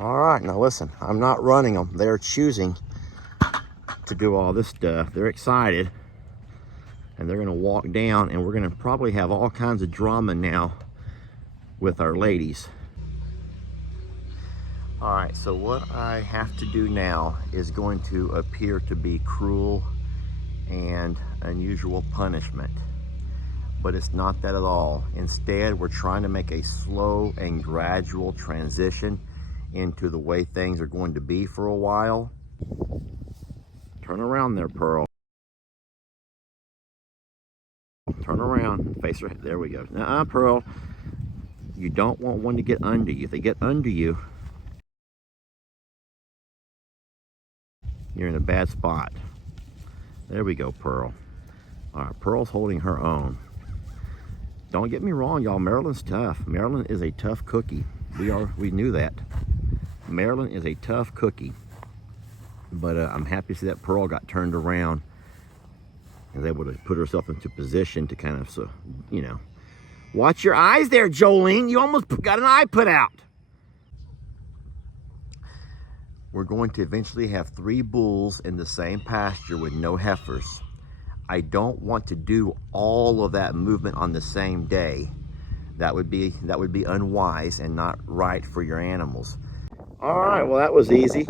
All right, now listen, I'm not running them. They're choosing to do all this stuff. They're excited, and they're gonna walk down, and we're gonna probably have all kinds of drama now with our ladies. All right, so what I have to do now is going to appear to be cruel and unusual punishment, but it's not that at all. Instead, we're trying to make a slow and gradual transition into the way things are going to be for a while. Turn around there, Pearl. Turn around, face her, there we go. Pearl, you don't want one to get under you. If they get under you, you're in a bad spot. There we go, Pearl. All right, Pearl's holding her own. Don't get me wrong, y'all, Maryland's tough. Maryland is a tough cookie. We knew that. Maryland is a tough cookie. But I'm happy to see that Pearl got turned around and was able to put herself into position to kind of, so, you know. Watch your eyes there, Jolene. You almost got an eye put out. We're going to eventually have 3 bulls in the same pasture with no heifers. I don't want to do all of that movement on the same day. That would be unwise and not right for your animals. All right, well, that was easy.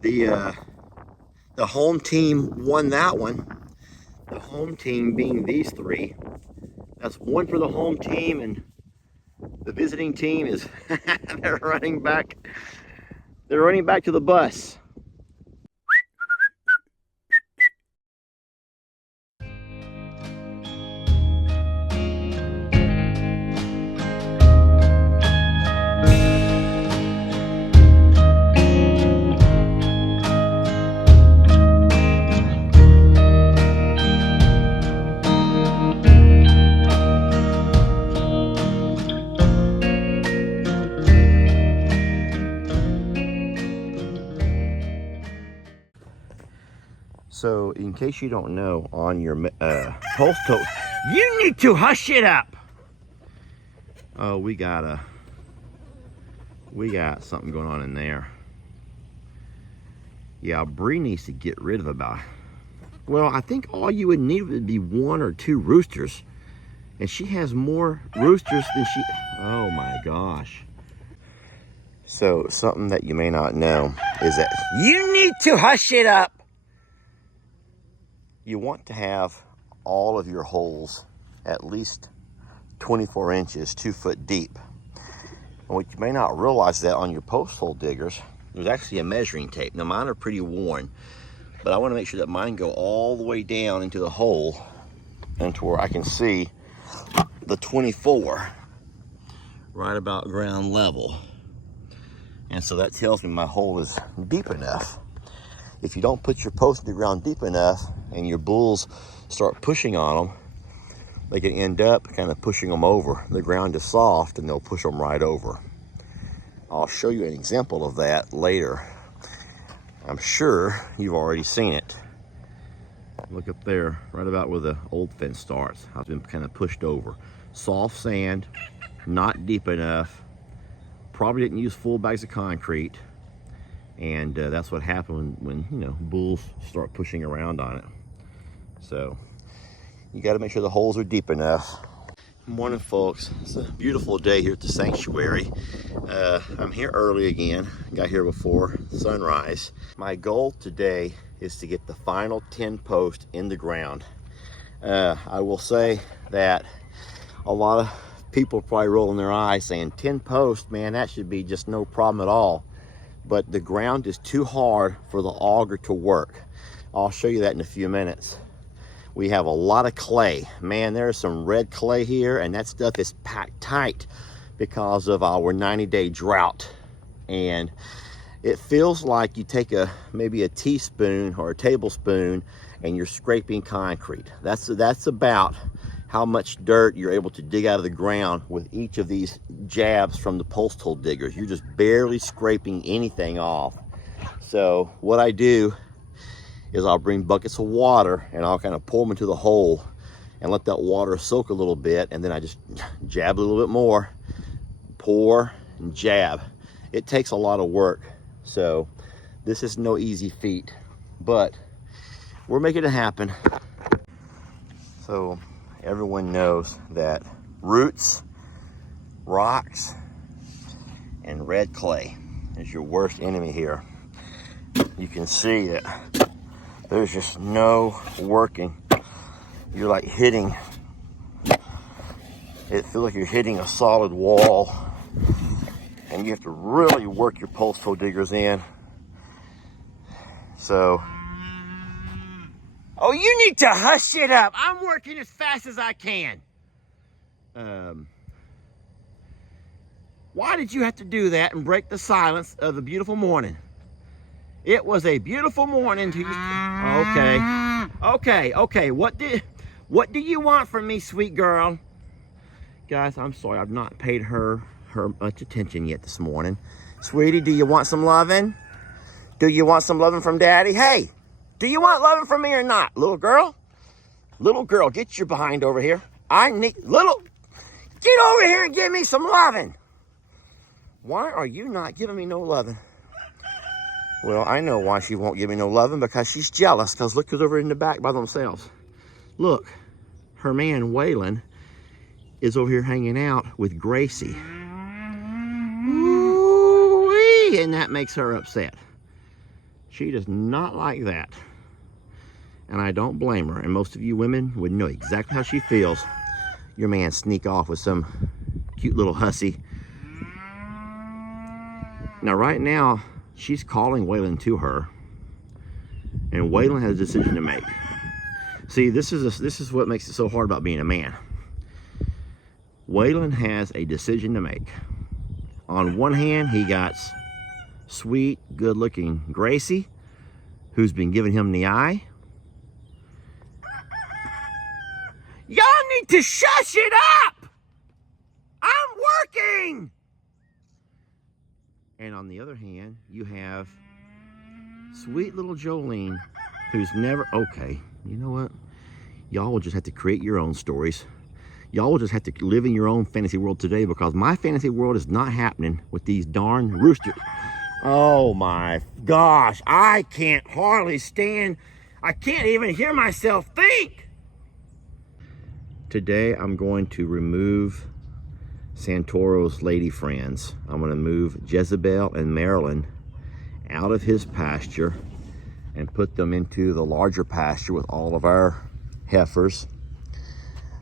The home team won that one. The home team being these 3. That's 1 for the home team, and the visiting team is they're running back. They're running back to the bus. So, in case you don't know, on your postal, you need to hush it up. Oh, we got something going on in there. Yeah, Bree needs to get rid of about. Well, I think all you would need would be 1 or 2 roosters, and she has more roosters than she. Oh my gosh. So, something that you may not know is that you need to hush it up. You want to have all of your holes at least 24 inches, 2 foot deep. And what you may not realize is that on your post hole diggers, there's actually a measuring tape. Now mine are pretty worn, but I want to make sure that mine go all the way down into the hole and to where I can see the 24 right about ground level. And so that tells me my hole is deep enough. If you don't put your post in the ground deep enough and your bulls start pushing on them, they can end up kind of pushing them over. The ground is soft and they'll push them right over. I'll show you an example of that later. I'm sure you've already seen it. Look up there, right about where the old fence starts. I've been kind of pushed over. Soft sand, not deep enough. Probably didn't use full bags of concrete. And that's what happened when you know, bulls start pushing around on it. So you got to make sure the holes are deep enough. Morning, folks. It's a beautiful day here at the sanctuary. I'm here early again. Got here before sunrise. My goal today is to get the final 10 posts in the ground. I will say that a lot of people probably rolling their eyes saying 10 posts, man, that should be just no problem at all. But the ground is too hard for the auger to work. I'll show you that in a few minutes. We have a lot of clay. Man, there's some red clay here, and that stuff is packed tight because of our 90-day drought. And it feels like you take maybe a teaspoon or a tablespoon and you're scraping concrete. That's about how much dirt you're able to dig out of the ground with each of these jabs from the post hole diggers. You're just barely scraping anything off. So what I do is I'll bring buckets of water and I'll kind of pour them into the hole and let that water soak a little bit, and then I just jab a little bit more, pour and jab. it takes a lot of work. So this is no easy feat, but we're making it happen. So everyone knows that roots, rocks, and red clay is your worst enemy here. You can see that there's just no working. You're like hitting, it feels like you're hitting a solid wall, and you have to really work your post hole diggers in. So, oh, you need to hush it up. I'm working as fast as I can. Why did you have to do that and break the silence of the beautiful morning? It was a beautiful morning to you. Okay. What do you want from me, sweet girl? Guys, I'm sorry. I've not paid her much attention yet this morning. Sweetie, do you want some loving? Do you want some loving from Daddy? Hey, do you want loving from me or not? Little girl, get your behind over here. Get over here and give me some loving. Why are you not giving me no loving? Well, I know why she won't give me no loving, because she's jealous, because look who's over in the back by themselves. Look, her man, Waylon, is over here hanging out with Gracie. Ooh-wee, and that makes her upset. She does not like that. And I don't blame her. And most of you women would know exactly how she feels. Your man sneak off with some cute little hussy. Now, right now, she's calling Waylon to her. And Waylon has a decision to make. See, this is what makes it so hard about being a man. Waylon has a decision to make. On one hand, he got sweet, good-looking Gracie, who's been giving him the eye. Y'all need to shush it up! I'm working! And on the other hand, you have sweet little Jolene, who's never... Okay, you know what? Y'all will just have to create your own stories. Y'all will just have to live in your own fantasy world today, because my fantasy world is not happening with these darn roosters. Oh my gosh, I can't hardly stand. I can't even hear myself think. Today, I'm going to remove Santoro's lady friends. I'm going to move Jezebel and Marilyn out of his pasture and put them into the larger pasture with all of our heifers.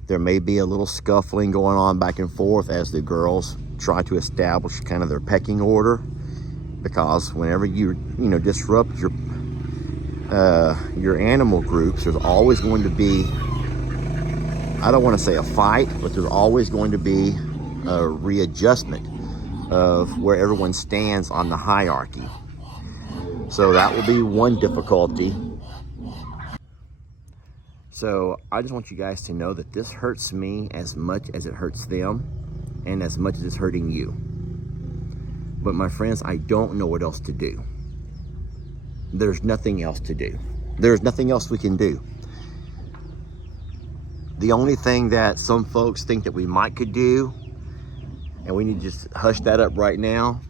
There may be a little scuffling going on back and forth as the girls try to establish kind of their pecking order, because whenever you disrupt your animal groups, there's always going to be, I don't want to say a fight, but there's always going to be a readjustment of where everyone stands on the hierarchy. So that will be one difficulty. So I just want you guys to know that this hurts me as much as it hurts them, and as much as it's hurting you. But my friends, I don't know what else to do. There's nothing else to do. There's nothing else we can do. The only thing that some folks think that we could do, and we need to just hush that up right now,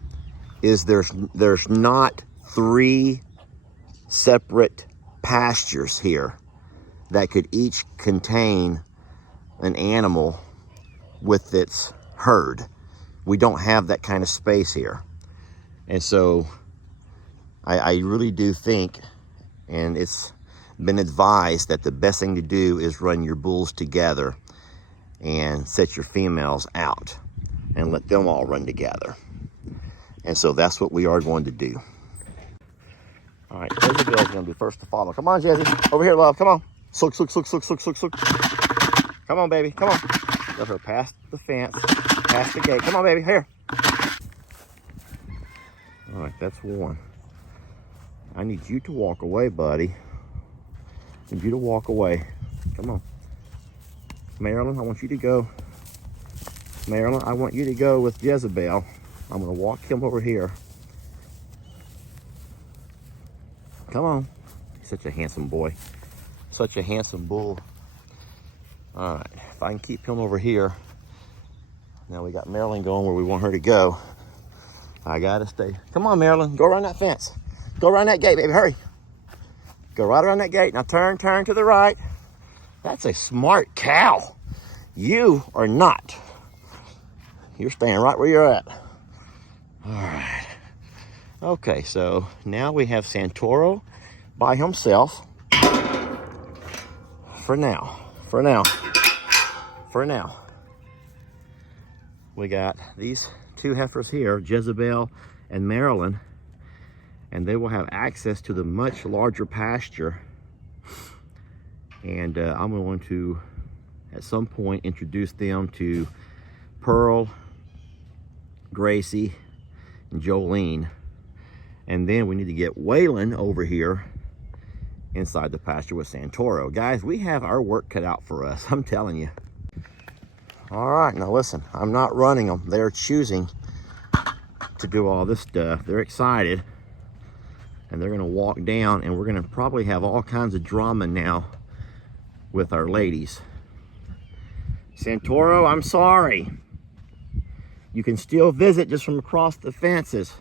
is there's not 3 separate pastures here that could each contain an animal with its herd. We don't have that kind of space here. And so I really do think, and it's been advised, that the best thing to do is run your bulls together and set your females out and let them all run together. And so that's what we are going to do. All right, Jezebel's gonna be first to follow. Come on, Jezzy, over here, love, come on. Sook. Come on, baby, come on. Let her past the fence, past the gate. Come on, baby, here. All right, that's one. I need you to walk away, buddy. I need you to walk away. Come on. Marilyn, I want you to go. Marilyn, I want you to go with Jezebel. I'm gonna walk him over here. Come on. He's such a handsome boy. Such a handsome bull. All right, if I can keep him over here. Now we got Marilyn going where we want her to go. I gotta stay. Come on, Marilyn. Go around that fence. Go around that gate, baby. Hurry. Go right around that gate. Now turn to the right. That's a smart cow. You are not. You're staying right where you're at. All right. Okay, so now we have Santoro by himself. For now. We got these two heifers here, Jezebel and Marilyn, and they will have access to the much larger pasture. And I'm going to, at some point, introduce them to Pearl, Gracie, and Jolene. And then we need to get Waylon over here inside the pasture with Santoro. Guys, we have our work cut out for us, I'm telling you. All right, now listen, I'm not running them. They're choosing to do all this stuff. They're excited, and they're gonna walk down, and we're gonna probably have all kinds of drama now with our ladies. Santoro, I'm sorry. You can still visit just from across the fences.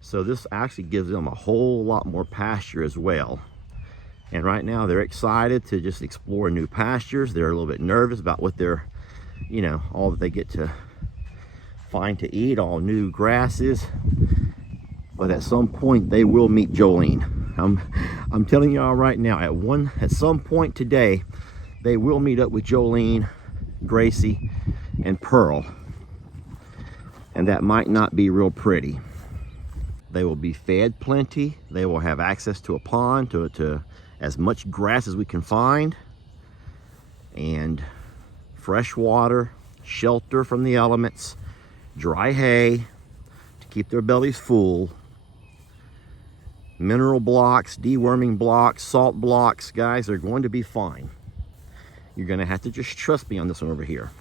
So this actually gives them a whole lot more pasture as well. And right now they're excited to just explore new pastures. They're a little bit nervous about what they're, all that they get to find to eat, all new grasses. But at some point they will meet Jolene. I'm telling y'all right now, at some point today, they will meet up with Jolene, Gracie, and Pearl. And that might not be real pretty. They will be fed plenty. They will have access to a pond, to as much grass as we can find, and fresh water, shelter from the elements, dry hay to keep their bellies full, mineral blocks, deworming blocks, salt blocks. Guys, they're going to be fine. You're going to have to just trust me on this one over here.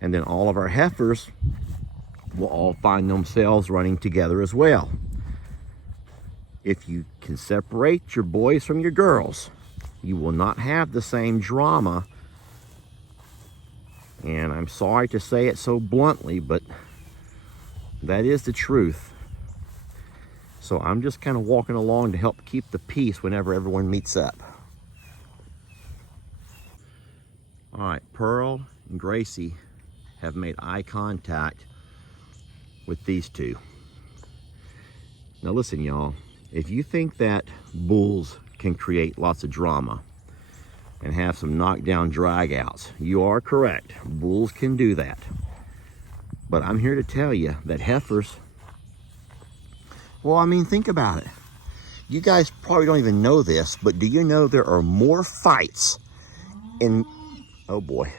And then all of our heifers will all find themselves running together as well. If you can separate your boys from your girls, you will not have the same drama. And I'm sorry to say it so bluntly, but that is the truth. So I'm just kind of walking along to help keep the peace whenever everyone meets up. All right, Pearl and Gracie have made eye contact with these two. Now listen, y'all, if you think that bulls can create lots of drama and have some knockdown drag-outs, you are correct. Bulls can do that. But I'm here to tell you that heifers, well, I mean, think about it. You guys probably don't even know this, but do you know there are more fights oh boy,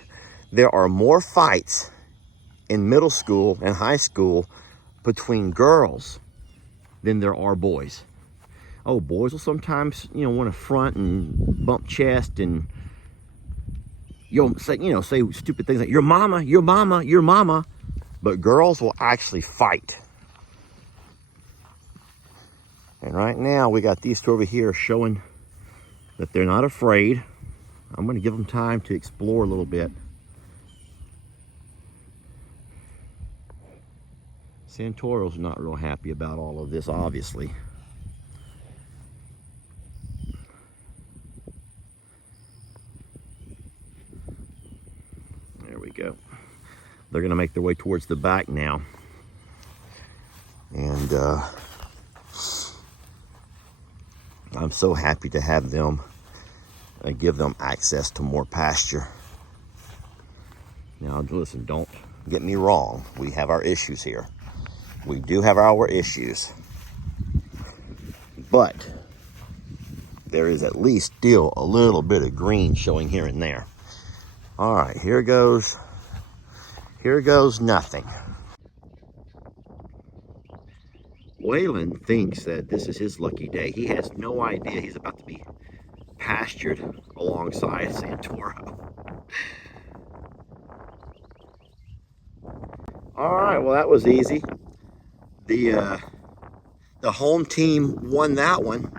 there are more fights in middle school and high school between girls than there are boys. Oh, boys will sometimes, want to front and bump chest and, say stupid things like, your mama, your mama, your mama. But girls will actually fight. And right now we got these two over here showing that they're not afraid. I'm going to give them time to explore a little bit. Santoro's not real happy about all of this, obviously. There we go. They're going to make their way towards the back now. And I'm so happy to have them and give them access to more pasture. Now, listen, don't get me wrong. We have our issues here. We do have our issues. But there is at least still a little bit of green showing here and there. All right, here goes nothing. Waylon thinks that this is his lucky day. He has no idea he's about to be pastured alongside Santoro. All right, well, that was easy. The home team won that one.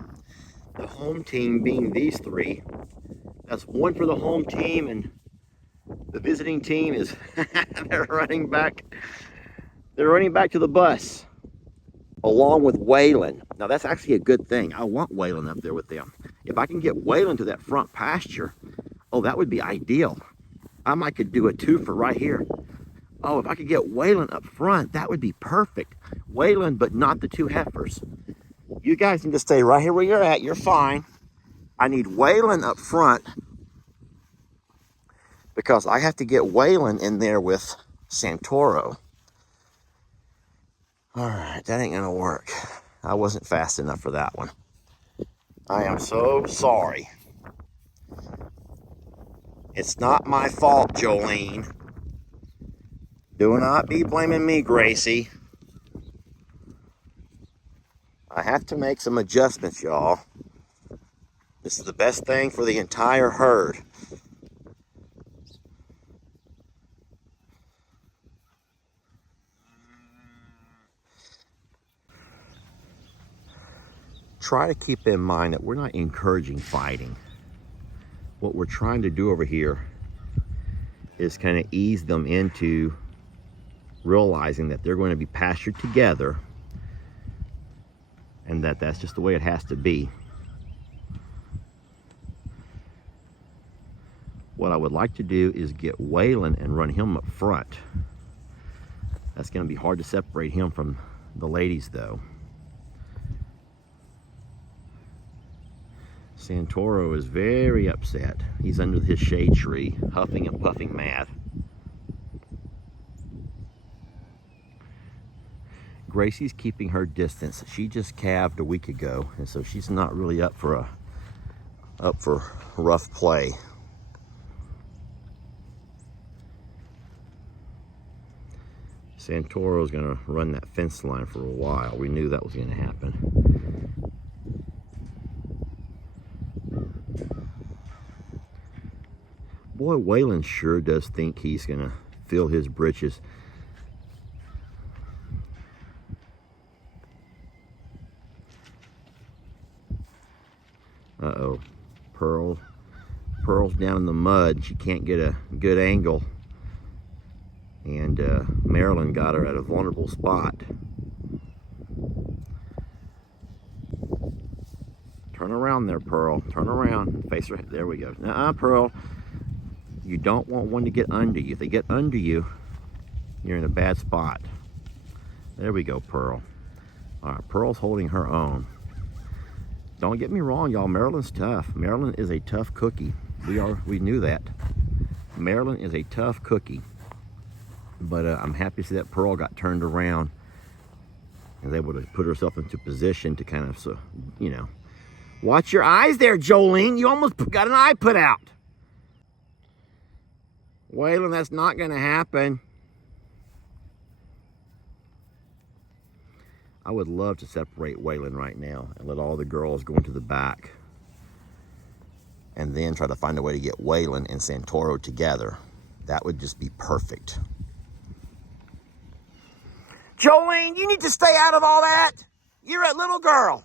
The home team being these three. That's one for the home team, and the visiting team is they're running back They're running back to the bus, along with Waylon. Now that's actually a good thing. I want Waylon up there with them. If I can get Waylon to that front pasture, oh, that would be ideal. I might could do a twofer right here. Oh, if I could get Waylon up front, that would be perfect. Waylon, but not the two heifers. You guys need to stay right here where you're at. You're fine. I need Waylon up front because I have to get Waylon in there with Santoro. All right, that ain't gonna work. I wasn't fast enough for that one. I am so sorry. It's not my fault, Jolene. Do not be blaming me, Gracie. I have to make some adjustments, y'all. This is the best thing for the entire herd. Try to keep in mind that we're not encouraging fighting. What we're trying to do over here is kind of ease them into realizing that they're going to be pastured together and that that's just the way it has to be. What I would like to do is get Waylon and run him up front. That's going to be hard to separate him from the ladies though. Santoro is very upset. He's under his shade tree, huffing and puffing mad. Gracie's keeping her distance. She just calved a week ago, and so she's not really up for rough play. Santoro's gonna run that fence line for a while. We knew that was gonna happen. Boy, Waylon sure does think he's gonna fill his britches. Uh-oh, Pearl's down in the mud. She can't get a good angle. And Marilyn got her at a vulnerable spot. Turn around there, Pearl. Turn around. Face her. There we go. Pearl. You don't want one to get under you. If they get under you, you're in a bad spot. There we go, Pearl. All right, Pearl's holding her own. Don't get me wrong, y'all. Marilyn's tough. Marilyn is a tough cookie. We knew that. Marilyn is a tough cookie. But I'm happy to see that Pearl got turned around and was able to put herself into position to kind of, so, you know. Watch your eyes there, Jolene. You almost got an eye put out. Waylon, that's not going to happen. I would love to separate Waylon right now and let all the girls go into the back and then try to find a way to get Waylon and Santoro together. That would just be perfect. Jolene, you need to stay out of all that. You're a little girl.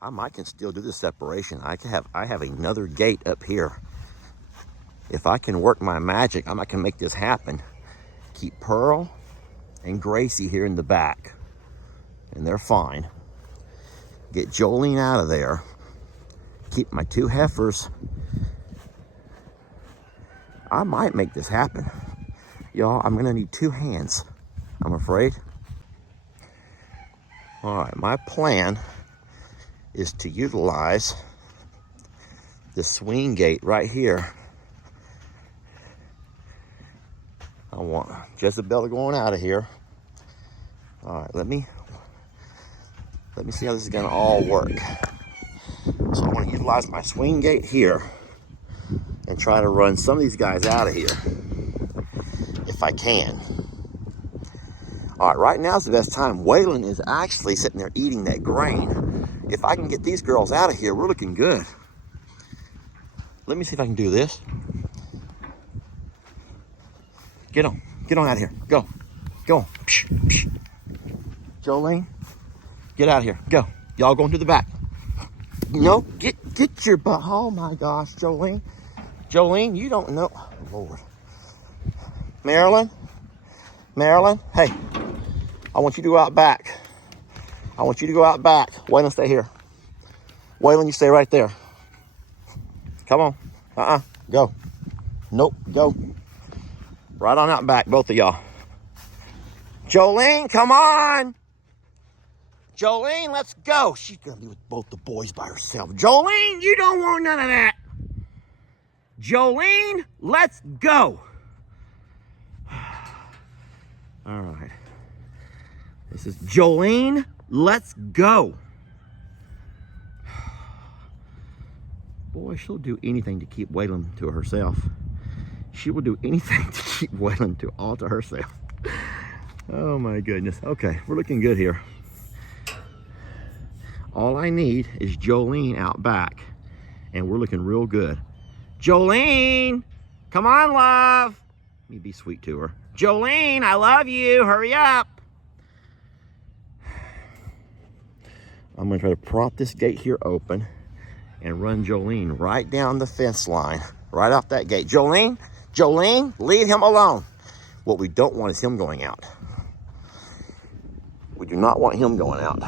I can still do the separation. I have another gate up here. If I can work my magic, I can make this happen. Keep Pearl and Gracie here in the back, and they're fine. Get Jolene out of there. Keep my two heifers. I might make this happen. Y'all, I'm gonna need two hands, I'm afraid. All right, my plan is to utilize the swing gate right here. I want Jezebel going out of here. All right, let me see how this is gonna all work. So I want to utilize my swing gate here and try to run some of these guys out of here if I can. All right, right now is the best time. Waylon is actually sitting there eating that grain. If I can get these girls out of here, we're looking good. Let me see if I can do this. Get on out of here. Go on. Psh, psh. Jolene, get out of here. Go. Y'all going to the back. No, get your butt. Oh my gosh, Jolene, you don't know. Oh, Lord. Marilyn, Marilyn, hey, I want you to go out back. I want you to go out back. Waylon, stay here. Waylon, you stay right there. Come on. Go. Nope, go. Right on out back, both of y'all. Jolene, come on. Jolene, let's go. She's gonna be with both the boys by herself. Jolene, you don't want none of that. Jolene, let's go. All right. This is Jolene, let's go. Boy, she'll do anything to keep Waylon to herself. She will do anything to keep Waylon all to herself. Oh my goodness. Okay, we're looking good here. All I need is Jolene out back, and we're looking real good. Jolene, come on, love. Let me be sweet to her. Jolene, I love you. Hurry up. I'm gonna try to prop this gate here open and run Jolene right down the fence line, right off that gate. Jolene, leave him alone. What we don't want is him going out. We do not want him going out.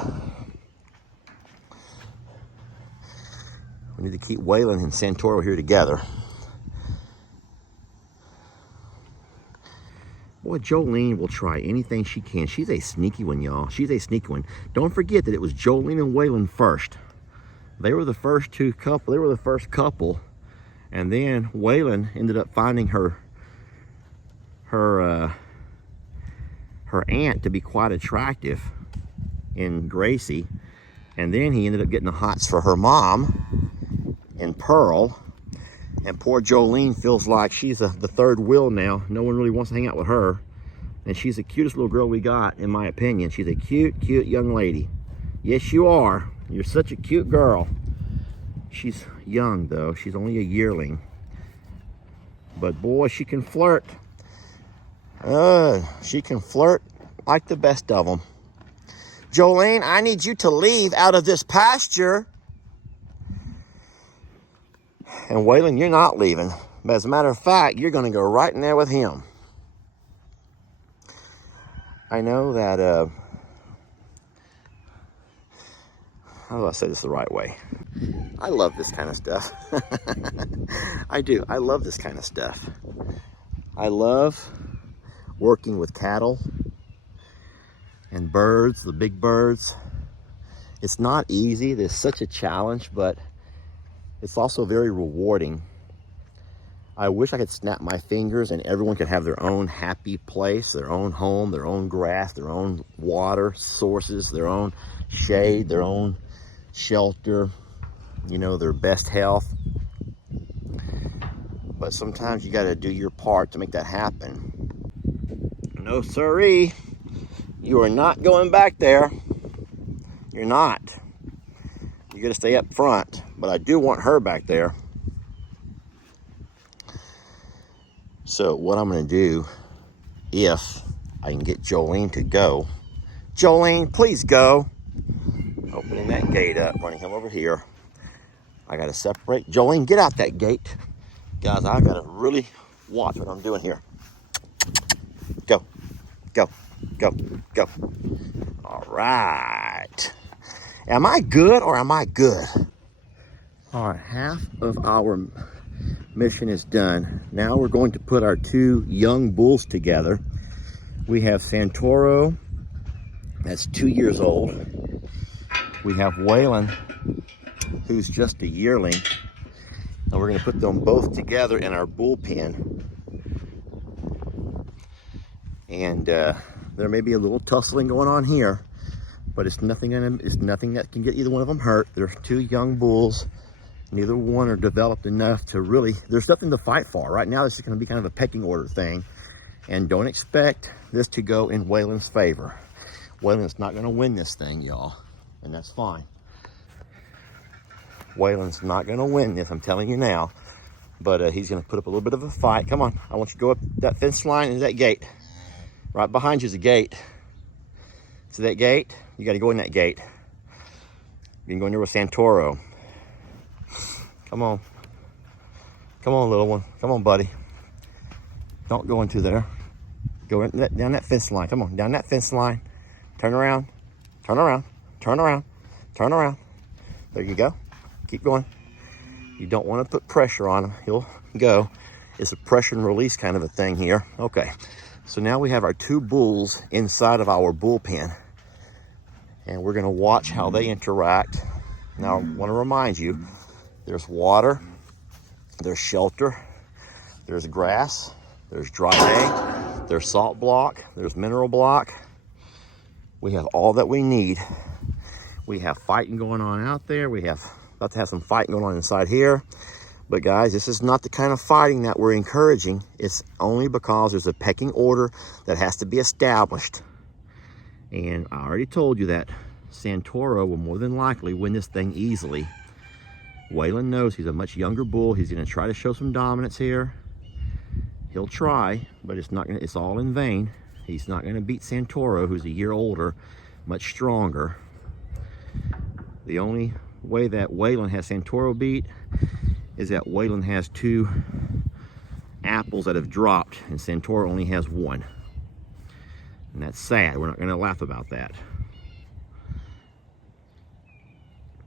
We need to keep Waylon and Santoro here together. Boy, Jolene will try anything she can. She's a sneaky one, y'all. She's a sneaky one. Don't forget that it was Jolene and Waylon first. They were the first couple. They were the first couple. And then Waylon ended up finding her aunt to be quite attractive in Gracie. And then he ended up getting the hots for her mom in Pearl. And poor Jolene feels like she's the third wheel now. No one really wants to hang out with her. And she's the cutest little girl we got, in my opinion. She's a cute young lady. Yes, you are. You're such a cute girl. She's young, though. She's only a yearling. But boy, she can flirt. She can flirt like the best of them. Jolene, I need you to leave out of this pasture. And Waylon, you're not leaving. But as a matter of fact, you're going to go right in there with him. I know that, how do I say this the right way? I love this kind of stuff. I do. I love this kind of stuff. I love working with cattle and birds, the big birds. It's not easy. There's such a challenge, but it's also very rewarding. I wish I could snap my fingers and everyone could have their own happy place, their own home, their own grass, their own water sources, their own shade, their own shelter, you know, their best health. But sometimes you got to do your part to make that happen. No siree, you are not going back there. You're not. You got to stay up front, but I do want her back there. So what I'm going to do, if I can get Jolene to go. Jolene, please go. Opening that gate up, running him over here. I got to separate. Jolene, get out that gate. Guys, I got to really watch what I'm doing here. Go, go, go, go. All right. Am I good or am I good? All right, half of our mission is done. Now we're going to put our two young bulls together. We have Santoro, that's 2 years old. We have Waylon, who's just a yearling. And we're gonna put them both together in our bull pen. And there may be a little tussling going on here, but it's nothing that can get either one of them hurt. They're two young bulls. Neither one are developed enough to really, there's nothing to fight for. Right now, this is gonna be kind of a pecking order thing. And don't expect this to go in Waylon's favor. Waylon's not gonna win this thing, y'all. And that's fine. Waylon's not gonna win this, I'm telling you now. But he's gonna put up a little bit of a fight. Come on, I want you to go up that fence line into that gate. Right behind you is a gate. See that gate? You gotta go in that gate. You can go in there with Santoro. Come on. Come on, little one. Come on, buddy. Don't go into there. Go down that fence line. Come on, down that fence line. Turn around, turn around, turn around, turn around. There you go. Keep going. You don't want to put pressure on him. He'll go. It's a pressure and release kind of a thing here. Okay, so now we have our 2 bulls inside of our bullpen, and we're gonna watch how they interact. Now, I want to remind you, there's water, there's shelter, there's grass, there's dry hay, there's salt block, there's mineral block. We have all that we need. We have fighting going on out there. We have about to have some fighting going on inside here. But guys, this is not the kind of fighting that we're encouraging. It's only because there's a pecking order that has to be established. And I already told you that Santoro will more than likely win this thing easily. Waylon knows he's a much younger bull. He's gonna try to show some dominance here. He'll try, but it's all in vain. He's not gonna beat Santoro, who's a year older, much stronger. The only way that Waylon has Santoro beat is that Waylon has 2 apples that have dropped and Santoro only has 1. And that's sad. We're not gonna laugh about that.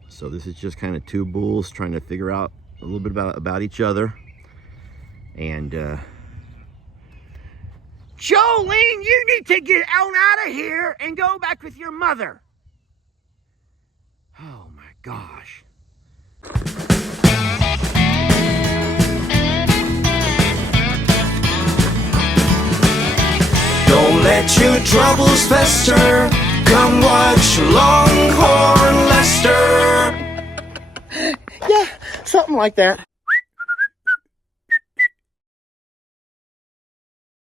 So this is just kind of 2 bulls trying to figure out a little bit about each other. And Jolene, you need to get on out of here and go back with your mother. Oh my gosh. Don't let your troubles fester. Come watch Longhorn Lester. Yeah, something like that.